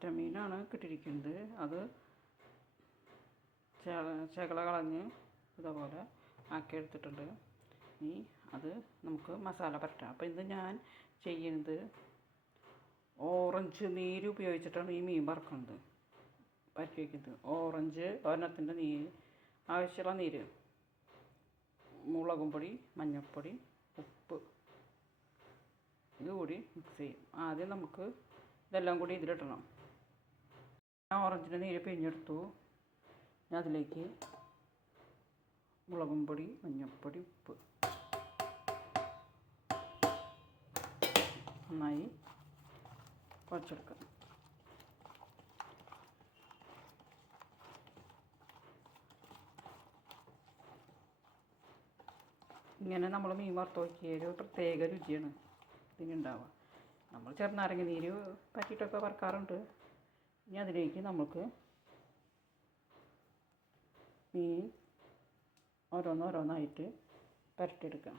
അറ്റമീനാണ് കിട്ടിയിരിക്കുന്നത്. അത് ചകള ചെകള കളഞ്ഞ് ഇതേപോലെ ആക്കിയെടുത്തിട്ടുണ്ട്. ഇനി അത് നമുക്ക് മസാല പരട്ടാം. അപ്പോൾ ഇത് ഞാൻ ചെയ്യുന്നത് ഓറഞ്ച് നീര് ഉപയോഗിച്ചിട്ടാണ് ഈ മീൻ പറക്കുന്നത് പറ്റി വയ്ക്കുന്നത് ഓറഞ്ച് ഒരെണ്ണത്തിന്റെ നീര് ആവശ്യമുള്ള നീര്. മുളകും പൊടി മഞ്ഞൾപ്പൊടി ഉപ്പ്. ഇതുകൂടി മിക്സ് ചെയ്യും. ആദ്യം നമുക്ക് ഇതെല്ലാം കൂടി ഇതിലിടണം. ഞാൻ ഓറഞ്ചിന്റെ നീര് പിഴിഞ്ഞെടുത്തു. ഞാൻ അതിലേക്ക് മുളകും പൊടി മഞ്ഞൾപ്പൊടി ഉപ്പ്. നന്നായി കുറച്ചെടുക്കാം ഇങ്ങനെ നമ്മൾ മീൻ വറുത്ത് നോക്കിയ ഒരു പ്രത്യേക രുചിയാണ് ഇതിനുണ്ടാവുക. നമ്മൾ ചെറുനാരങ്ങ നീര് പറ്റിയിട്ടൊക്കെ വറുക്കാറുണ്ട്. ഇനി അതിലേക്ക് നമുക്ക് മീൻ ഓരോന്നോരോന്നായിട്ട് പുരട്ടിയെടുക്കാം.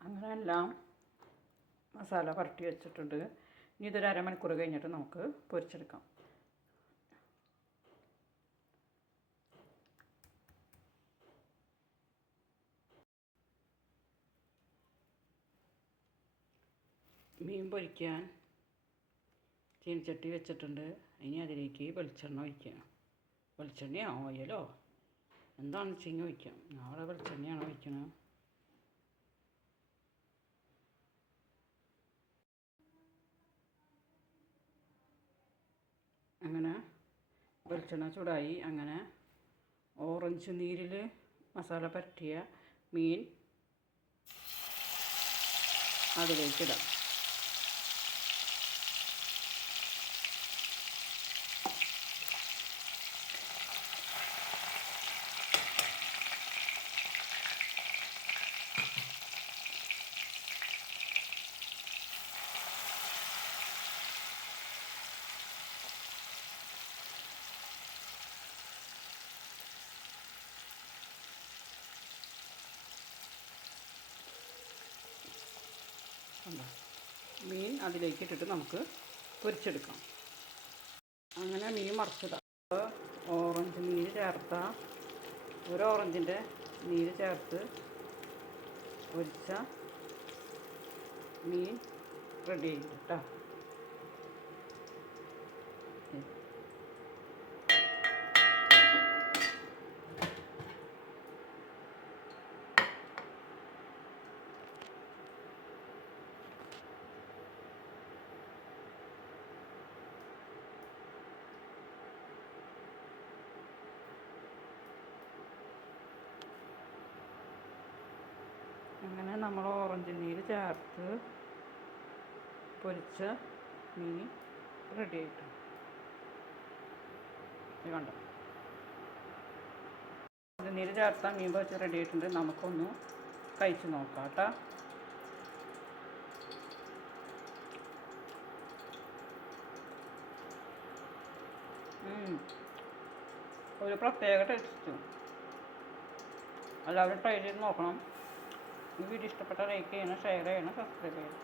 അങ്ങനെ എല്ലാം മസാല പുരട്ടി വെച്ചിട്ടുണ്ട്. ഇനി ഇതൊരു അരമണിക്കൂർ കഴിഞ്ഞിട്ട് നമുക്ക് പൊരിച്ചെടുക്കാം. മീൻ പൊരിക്കാൻ ചീനിച്ചട്ടി വെച്ചിട്ടുണ്ട്. ഇനി അതിലേക്ക് വെളിച്ചെണ്ണ ഒഴിക്കുക വെളിച്ചെണ്ണയോ ഓയിലോ? എന്താണെന്ന് വെച്ചെങ്കിൽ ഒഴിക്കാം ഞാൻ വെളിച്ചെണ്ണയാണ് ഒഴിക്കണത് അങ്ങനെ വെളിച്ചെണ്ണ ചൂടായി അങ്ങനെ ഓറഞ്ച് നീരിൽ മസാല പരട്ടിയ മീൻ അതിലേക്കിടാം മീൻ അതിലേക്ക് ഇട്ടിട്ട് നമുക്ക് പൊരിച്ചെടുക്കാം. അങ്ങനെ മീൻ മറിച്ചിടാം ഓറഞ്ച് നീര് ചേർത്ത ഒരു ഓറഞ്ചിന്റെ നീര് ചേർത്ത് പൊരിച്ച മീൻ റെഡി ആയിട്ട് കേട്ടോ അങ്ങനെ നമ്മൾ ഓറഞ്ച് നീര് ചേർത്ത് പൊരിച്ച മീൻ റെഡി ആയിട്ട് ഇത് കണ്ടോ? നീര് ചേർത്ത മീൻ പൊരിച്ച് റെഡി ആയിട്ടുണ്ട്. നമുക്കൊന്ന് കഴിച്ച് നോക്കാം കേട്ടോ. ഒരു പ്രത്യേക ടേസ്റ്റ് എല്ലാവരും ട്രൈ ചെയ്ത് നോക്കണം. ഈ വീഡിയോ ഇഷ്ടപ്പെട്ടാൽ ലൈക്ക് ചെയ്യണം ഷെയർ ചെയ്യണം സബ്സ്ക്രൈബ് ചെയ്യണം.